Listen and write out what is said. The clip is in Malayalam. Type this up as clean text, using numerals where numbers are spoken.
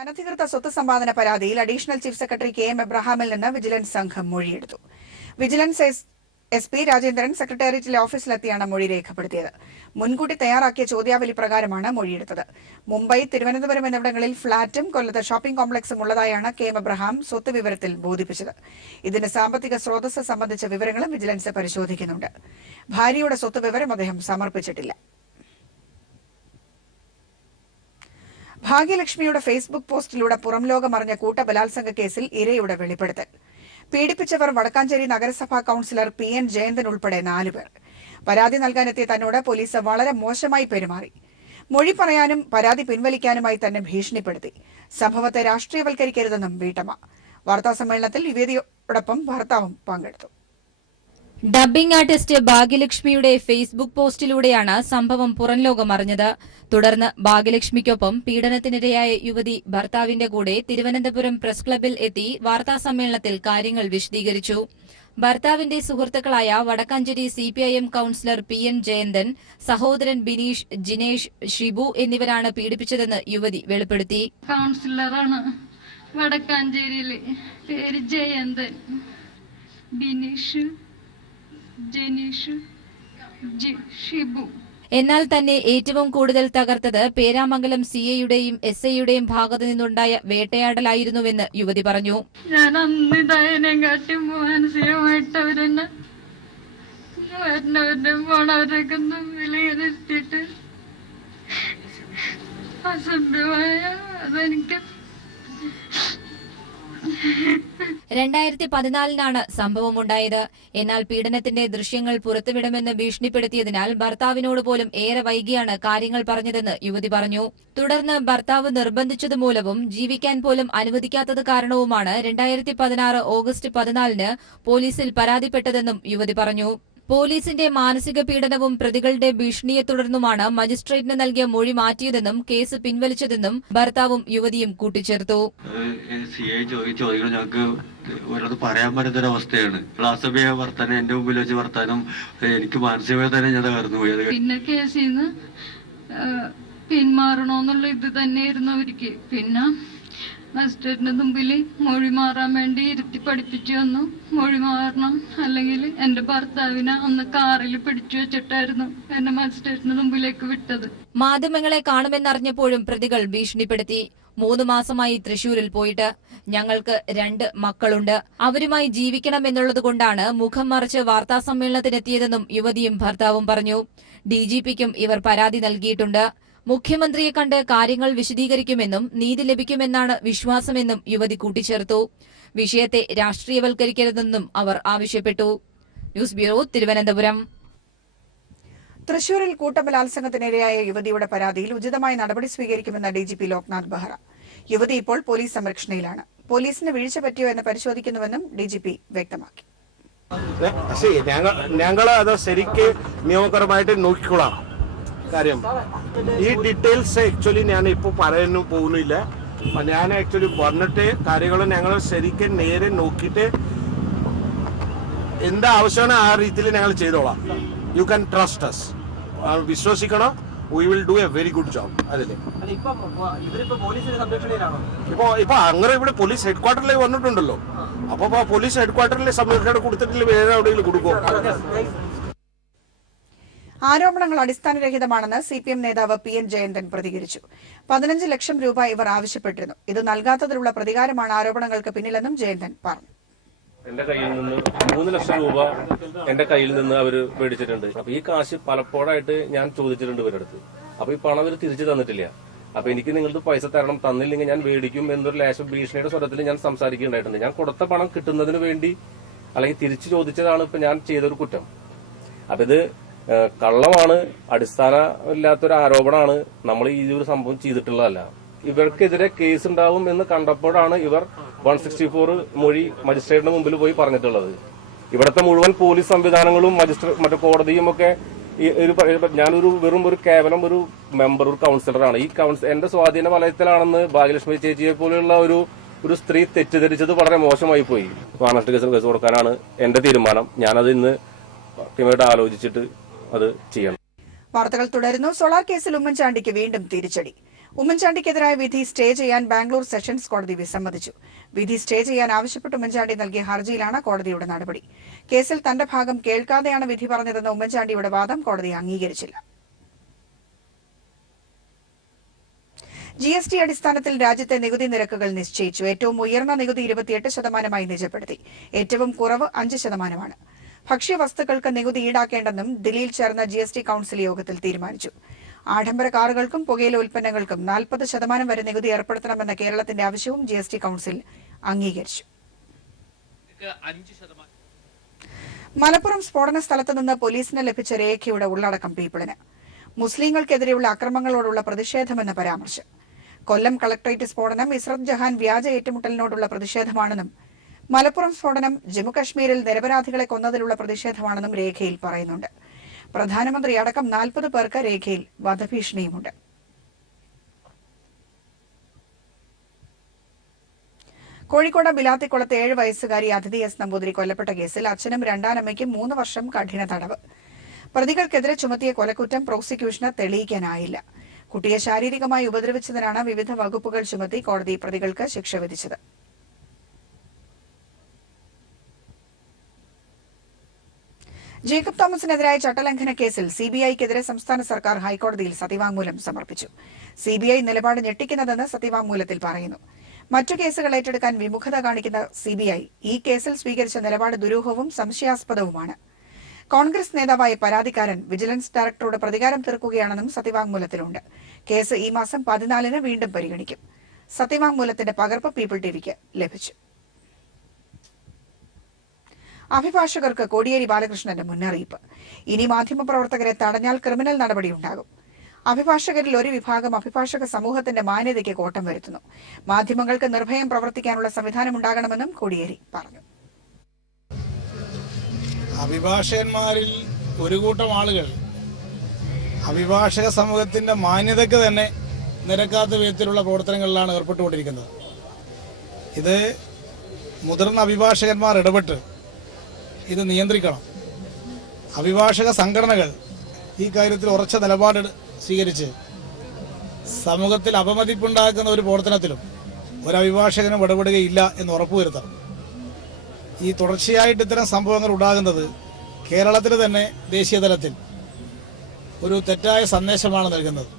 അനധികൃത സ്വത്ത് സമ്പാദന പരാതിയിൽ അഡീഷണൽ ചീഫ് സെക്രട്ടറി KM എബ്രഹാമിൽ നിന്ന് വിജിലൻസ് സംഘം മൊഴിയെടുത്തു. വിജിലൻസ് SP രാജേന്ദ്രൻ സെക്രട്ടേറിയറ്റിലെ ഓഫീസിലെത്തിയാണ് മൊഴി രേഖപ്പെടുത്തിയത്. മുൻകൂട്ടി തയ്യാറാക്കിയ ചോദ്യാവലി പ്രകാരമാണ് മൊഴിയെടുത്തത്. മുംബൈ, തിരുവനന്തപുരം എന്നിവിടങ്ങളിൽ ഫ്ളാറ്റും കൊല്ലത്ത് ഷോപ്പിംഗ് കോംപ്ലക്സും ഉള്ളതായാണ് KM എബ്രഹാം സ്വത്ത് വിവരത്തിൽ ബോധിപ്പിച്ചത്. ഇതിന്റെ സാമ്പത്തിക സ്രോതസ് സംബന്ധിച്ച വിവരങ്ങളും വിജിലൻസ് പരിശോധിക്കുന്നുണ്ട്. ഭാര്യയുടെ സ്വത്ത് വിവരം അദ്ദേഹം സമർപ്പിച്ചിട്ടില്ല. ഭാഗ്യലക്ഷ്മിയുടെ ഫേസ്ബുക്ക് പോസ്റ്റിലൂടെ പുറംലോകമറിഞ്ഞ കൂട്ടബലാത്സംഗ കേസിൽ ഇരയുടെ വെളിപ്പെടുത്തൽ. പീഡിപ്പിച്ചവർ വടക്കാഞ്ചേരി നഗരസഭാ കൌൺസിലർ PN ജയന്തൻ ഉൾപ്പെടെ 4 പേർ. പരാതി നൽകാനെത്തിയ തന്നോട് പോലീസ് വളരെ മോശമായി പെരുമാറി. മൊഴി പറയാനും പരാതി പിൻവലിക്കാനുമായി തന്നെ ഭീഷണിപ്പെടുത്തി. സംഭവത്തെ രാഷ്ട്രീയവൽക്കരിക്കരുതെന്നും വീട്ടമ്മ. വാർത്താസമ്മേളനത്തിൽ യുവതിയോടൊപ്പം ഭർത്താവും പങ്കെടുത്തു. ഡബ്ബിംഗ് ആർട്ടിസ്റ്റ് ഭാഗ്യലക്ഷ്മിയുടെ ഫേസ്ബുക്ക് പോസ്റ്റിലൂടെയാണ് സംഭവം പുറംലോകം അറിഞ്ഞത്. തുടർന്ന് ഭാഗ്യലക്ഷ്മിക്കൊപ്പം പീഡനത്തിനിരയായ യുവതി ഭർത്താവിന്റെ കൂടെ തിരുവനന്തപുരം പ്രസ് ക്ലബ്ബിൽ എത്തി വാർത്താസമ്മേളനത്തിൽ കാര്യങ്ങൾ വിശദീകരിച്ചു. ഭർത്താവിന്റെ സുഹൃത്തുക്കളായ Wadakkanchery CPIM councillor PN Jayanthan, സഹോദരൻ ബിനീഷ്, ജിനേഷ്, ഷിബു എന്നിവരാണ് പീഡിപ്പിച്ചതെന്ന് യുവതി വെളിപ്പെടുത്തി. കൌൺസിലറാണ് വടക്കാഞ്ചേരിയിലെ, പേര് ജയന്തൻ, ബിനീഷ്, ജനീഷ്, ഷിബു. എന്നാൽ തന്നെ ഏറ്റവും കൂടുതൽ തകർത്തത് പേരാമംഗലം CAയുടെയും SIയുടെയും ഭാഗത്തു നിന്നുണ്ടായ വേട്ടയാടലായിരുന്നുവെന്ന് യുവതി പറഞ്ഞു. ഞാൻ അന്ന് ഇതായതിനെക്കാട്ടി മാനസികമായിട്ട് അവരെന്നെ പോണവരൊക്കെ വിലയിരുത്തിയിട്ട് അസഭ്യമായ അതെനിക്ക് 2014 സംഭവമുണ്ടായത്. എന്നാൽ പീഡനത്തിന്റെ ദൃശ്യങ്ങൾ പുറത്തുവിടുമെന്ന് ഭീഷണിപ്പെടുത്തിയതിനാൽ ഭർത്താവിനോട് പോലും ഏറെ വൈകിയാണ് കാര്യങ്ങൾ പറഞ്ഞതെന്ന് യുവതി പറഞ്ഞു. തുടർന്ന് ഭർത്താവ് നിർബന്ധിച്ചതുമൂലവും ജീവിക്കാൻ പോലും അനുവദിക്കാത്തത് കാരണവുമാണ് 2016 ഓഗസ്റ്റ് 14 പോലീസിൽ പരാതിപ്പെട്ടതെന്നും യുവതി പറഞ്ഞു. പോലീസിന്റെ മാനസിക പീഡനവും പ്രതികളുടെ ഭീഷണിയെ തുടർന്നുമാണ് മജിസ്ട്രേറ്റിന് നൽകിയ മൊഴി മാറ്റിയതെന്നും കേസ് പിൻവലിച്ചതെന്നും ഭർത്താവും യുവതിയും കൂട്ടിച്ചേർത്തു. ചോദ്യങ്ങൾ ഞങ്ങൾക്ക് ഒരത് പറയാൻ പറ്റുന്നൊരവസ്ഥയാണ്. അസഭ്യ വർത്താനം എന്റെ മുമ്പിൽ വെച്ച് വർത്താനം എനിക്ക് മാനസികമായി തന്നെ ഞാൻ തകർന്നു പോയത്. പിന്നെ കേസിൽ നിന്ന് പിന്മാറണോന്നുള്ള ഇത് തന്നെയായിരുന്നു അവർക്ക്. പിന്നെ മജിസ്ട്രേറ്റിന്റെ മുമ്പിൽ മൊഴി മാറാൻ വേണ്ടി ഇരുത്തി പഠിപ്പിച്ചു വന്നു. മൊഴി മാറണം, അല്ലെങ്കിൽ എന്റെ ഭർത്താവിനെ അന്ന് കാറിൽ പിടിച്ചു വെച്ചിട്ടായിരുന്നു എന്നെ മജിസ്ട്രേറ്റിന്റെ മുമ്പിലേക്ക് വിട്ടത്. മാധ്യമങ്ങളെ കാണുമെന്നറിഞ്ഞപ്പോഴും പ്രതികൾ ഭീഷണിപ്പെടുത്തി. 3 മാസമായി തൃശൂരിൽ പോയിട്ട്. ഞങ്ങൾക്ക് 2 മക്കളുണ്ട്. അവരുമായി ജീവിക്കണമെന്നുള്ളതുകൊണ്ടാണ് മുഖം മറച്ച് വാർത്താസമ്മേളനത്തിനെത്തിയതെന്നും യുവതിയും ഭർത്താവും പറഞ്ഞു. DGPക്കും ഇവർ പരാതി നൽകിയിട്ടുണ്ട്. മുഖ്യമന്ത്രിയെ കണ്ട് കാര്യങ്ങൾ വിശദീകരിക്കുമെന്നും നീതി ലഭിക്കുമെന്നാണ് വിശ്വാസമെന്നും യുവതി കൂട്ടിച്ചേർത്തു. വിഷയത്തെ രാഷ്ട്രീയവൽക്കരിക്കരുതെന്നും അവർ ആവശ്യപ്പെട്ടു. News bureau, Thiruvananthapuram. തൃശൂരിൽ കൂട്ടബലാത്സംഗത്തിനിരയായ യുവതിയുടെ പരാതിയിൽ ഉചിതമായ നടപടി സ്വീകരിക്കുമെന്ന് DGP ലോക്നാഥ് ബെഹ്റ. യുവതി ഇപ്പോൾ പോലീസ് സംരക്ഷണയിലാണ്. പോലീസിന് വീഴ്ച പറ്റിയോ എന്ന് പരിശോധിക്കുന്നുവെന്നും DGP വ്യക്തമാക്കി. ഞങ്ങൾ അത് ശരിക്ക് നിയമപരമായിട്ട് നോക്കിക്കൊള്ളാം. കാര്യം ഈ ഡീറ്റെയിൽസ് ആക്ച്വലി ഞാൻ ഇപ്പോൾ പറയാനും പോകുന്നില്ല. ഞാൻ ആക്ച്വലി പറഞ്ഞിട്ട് കാര്യങ്ങൾ ഞങ്ങൾ ശരിക്കും നേരെ നോക്കിയിട്ട് എന്താ ആവശ്യമാണ് ആ രീതിയിൽ ഞങ്ങൾ ചെയ്തോളാം. You can trust us. വിശ്വസിക്കണം. We will do a very good job. അതില് ഇപ്പൊ അങ്ങനെ ഇവിടെ പോലീസ് ഹെഡ്ക്വാർട്ടറിലേക്ക് വന്നിട്ടുണ്ടല്ലോ. അപ്പൊ പോലീസ് ഹെഡ്ക്വാർട്ടറിലെ സംരക്ഷണം കൊടുത്തിട്ടില്ല, വേറെ എവിടെയെങ്കിലും കൊടുക്കുമോ? ആരോപണങ്ങൾ അടിസ്ഥാനരഹിതമാണെന്ന് CPM നേതാവ് PN ജയന്തൻ പ്രതികരിച്ചു. 15 ലക്ഷം രൂപ ഇവർ ആവശ്യപ്പെട്ടിരുന്നു. ഇത് നൽകാത്തതിലുള്ള പ്രതികാരമാണ് ആരോപണങ്ങൾക്ക് പിന്നിലെന്നും ജയന്തൻ പറഞ്ഞു. എന്റെ കയ്യിൽ നിന്ന് 3 ലക്ഷം രൂപ എന്റെ കയ്യിൽ നിന്ന് അവർ മേടിച്ചിട്ടുണ്ട്. അപ്പൊ ഈ കാശ് പലപ്പോഴായിട്ട് ഞാൻ ചോദിച്ചിട്ടുണ്ട് ഇവരുടെ അടുത്ത്. അപ്പൊ ഈ പണം ഇവർ തിരിച്ചു തന്നിട്ടില്ല. അപ്പൊ എനിക്ക് നിങ്ങളുടെ പൈസ തരണം, തന്നില്ലെങ്കിൽ ഞാൻ മേടിക്കും എന്നൊരു ലേശം ഭീഷണിയുടെ സ്വരത്തിൽ ഞാൻ സംസാരിക്കുകയുണ്ടായിട്ടുണ്ട്. ഞാൻ കൊടുത്ത പണം കിട്ടുന്നതിന് വേണ്ടി അല്ലെങ്കിൽ തിരിച്ചു ചോദിച്ചതാണ് ഇപ്പൊ ഞാൻ ചെയ്തൊരു കുറ്റം. അപ്പൊ ഇത് കള്ളമാണ്, അടിസ്ഥാനമില്ലാത്തൊരു ആരോപണമാണ്. നമ്മൾ ഈ ഒരു സംഭവം ചെയ്തിട്ടുള്ളതല്ല. ഇവർക്കെതിരെ കേസ് ഉണ്ടാവും എന്ന് കണ്ടപ്പോഴാണ് ഇവർ 164 മൊഴി മജിസ്ട്രേറ്റിന് മുമ്പിൽ പോയി പറഞ്ഞിട്ടുള്ളത്. ഇവിടുത്തെ മുഴുവൻ പോലീസ് സംവിധാനങ്ങളും മറ്റു കോടതിയും ഒക്കെ ഞാനൊരു കേവലം ഒരു മെമ്പർ, ഒരു കൌൺസിലറാണ്. ഈ എന്റെ സ്വാധീന വലയത്തിലാണെന്ന് ഭാഗ്യലക്ഷ്മി ചേച്ചിയെ പോലെയുള്ള ഒരു സ്ത്രീ തെറ്റിദ്ധരിച്ചത് വളരെ മോശമായി പോയി. മാനസിക കേസ് കൊടുക്കാനാണ് എന്റെ തീരുമാനം. ഞാനത് ഇന്ന് കൃത്യമായിട്ട് ആലോചിച്ചിട്ട് അത് ചെയ്യണം. വാർത്തകൾ തുടരുന്നു. സോളാർ കേസിൽ ഉമ്മൻചാണ്ടിക്ക് വീണ്ടും തിരിച്ചടി. ഉമ്മൻചാണ്ടിക്കെതിരായ വിധി സ്റ്റേ ചെയ്യാൻ ബാംഗ്ലൂർ സെഷൻസ് കോടതി വിസമ്മതിച്ചു. വിധി സ്റ്റേ ചെയ്യാൻ ആവശ്യപ്പെട്ട് ഉമ്മൻചാണ്ടി നൽകിയ ഹർജിയിലാണ് കോടതിയുടെ നടപടി. കേസിൽ തന്റെ ഭാഗം കേൾക്കാതെയാണ് വിധി പറഞ്ഞതെന്ന ഉമ്മൻചാണ്ടിയുടെ വാദം കോടതി അംഗീകരിച്ചില്ല. GST അടിസ്ഥാനത്തിൽ രാജ്യത്തെ നികുതി നിരക്കുകൾ നിശ്ചയിച്ചു. ഏറ്റവും ഉയർന്ന നികുതി 28% നിജപ്പെടുത്തി. ഏറ്റവും കുറവ് 5%. ഭക്ഷ്യവസ്തുക്കൾക്ക് നികുതി ഈടാക്കേണ്ടെന്നും ദില്ലിയിൽ ചേർന്ന GST കൌൺസിൽ യോഗത്തിൽ തീരുമാനിച്ചു. ആഡംബര കാറുകൾക്കും പുകയില ഉൽപ്പന്നങ്ങൾക്കും 40% വരെ നികുതി ഏർപ്പെടുത്തണമെന്ന കേരളത്തിന്റെ ആവശ്യവും GST കൌൺസിൽ അംഗീകരിച്ചു. മലപ്പുറം സ്ഫോടന സ്ഥലത്ത് നിന്ന് പോലീസിന് ലഭിച്ച രേഖയുടെ ഉള്ളടക്കം പീപ്പിളിന്. മുസ്ലിങ്ങൾക്കെതിരെയുള്ള അക്രമങ്ങളോടുള്ള പ്രതിഷേധമെന്ന പരാമർശം. കൊല്ലം കളക്ടറേറ്റ് സ്ഫോടനം ഇസ്രത് ജഹാൻ വ്യാജ ഏറ്റുമുട്ടലിനോടുള്ള പ്രതിഷേധമാണെന്നും മലപ്പുറം സ്ഫോടനം ജമ്മുകശ്മീരിൽ നിരപരാധികളെ കൊന്നതിലുള്ള പ്രതിഷേധമാണെന്നും രേഖയിൽ പറയുന്നുണ്ട്. പ്രധാനമന്ത്രി അടക്കം 40 പേർക്ക് രേഖയിൽ വധഭീഷണിയുമുണ്ട്. കോഴിക്കോട് ബിലാത്തിക്കുളത്ത് 7 വയസ്സുകാരി അതിഥി S നമ്പൂതിരി കൊല്ലപ്പെട്ട കേസിൽ അച്ഛനും രണ്ടാനമ്മയ്ക്കും 3 വർഷം കഠിന തടവ്. പ്രതികൾക്കെതിരെ ചുമത്തിയ കൊലക്കുറ്റം പ്രോസിക്യൂഷന് തെളിയിക്കാനായില്ല. കുട്ടിയെ ശാരീരികമായി ഉപദ്രവിച്ചതിനാണ് വിവിധ വകുപ്പുകൾ ചുമത്തി കോടതി പ്രതികൾക്ക് ശിക്ഷ വിധിച്ചത്. ജേക്കബ് തോമസിനെതിരായ ചട്ടലംഘന കേസിൽ CBIക്കെതിരെ സംസ്ഥാന സർക്കാർ ഹൈക്കോടതിയിൽ സത്യവാങ്മൂലം സമർപ്പിച്ചു. CBI നിലപാട് ഞെട്ടിക്കുന്നതെന്ന് സത്യവാങ്മൂലത്തിൽ പറയുന്നു. മറ്റു കേസുകൾ ഏറ്റെടുക്കാൻ വിമുഖത കാണിക്കുന്ന CBI ഈ കേസിൽ സ്വീകരിച്ച നിലപാട് ദുരൂഹവും സംശയാസ്പദവുമാണ്. കോൺഗ്രസ് നേതാവായ പരാതിക്കാരൻ വിജിലൻസ് ഡയറക്ടറോട് പ്രതികാരം തീർക്കുകയാണെന്നും സത്യവാങ്മൂലത്തിലുണ്ട്. കേസ് ഈ മാസം 14-ന് വീണ്ടും പരിഗണിക്കും. സത്യവാങ്മൂലത്തിന്റെ പകർപ്പ് പീപ്പിൾ ടിവിക്ക് ലഭിച്ചു. അഭിഭാഷകർക്ക് കോടിയേരി ബാലകൃഷ്ണന്റെ മുന്നറിയിപ്പ്. ഇനി മാധ്യമപ്രവർത്തകരെ തടഞ്ഞാൽ ക്രിമിനൽ നടപടിയുണ്ടാകും. അഭിഭാഷകരിൽ ഒരു വിഭാഗം അഭിഭാഷക സമൂഹത്തിന്റെ മാന്യതയ്ക്ക് കോട്ടം വരുത്തുന്നു. മാധ്യമങ്ങൾക്ക് നിർഭയം പ്രവർത്തിക്കാനുള്ള സംവിധാനമുണ്ടാകണമെന്നും കോടിയേരി പറഞ്ഞു. അഭിഭാഷകന്മാരിൽ ഒരു കൂട്ടം ആളുകൾ അഭിഭാഷക സമൂഹത്തിന്റെ മാന്യതയ്ക്ക് തന്നെ നിരക്കാത്ത വിധത്തിലുള്ള പ്രവർത്തനങ്ങളിലാണ് ഏർപ്പെട്ടുകൊണ്ടിരിക്കുന്നത്. ഇത് മുതിർന്ന അഭിഭാഷകന്മാർ ഇടപെട്ട് ഇത് നിയന്ത്രിക്കണം. അഭിഭാഷക സംഘടനകൾ ഈ കാര്യത്തിൽ ഉറച്ച നിലപാട് സ്വീകരിച്ച് സമൂഹത്തിൽ അപമതിപ്പുണ്ടാക്കുന്ന ഒരു പ്രവർത്തനത്തിലും ഒരു അഭിഭാഷകനും ഇടപെടുകയില്ല എന്ന് ഉറപ്പുവരുത്തണം. ഈ തുടർച്ചയായിട്ട് ഇത്തരം സംഭവങ്ങൾ ഉണ്ടാകുന്നത് കേരളത്തിൽ തന്നെ ദേശീയ തലത്തിൽ ഒരു തെറ്റായ സന്ദേശമാണ് നൽകുന്നത്.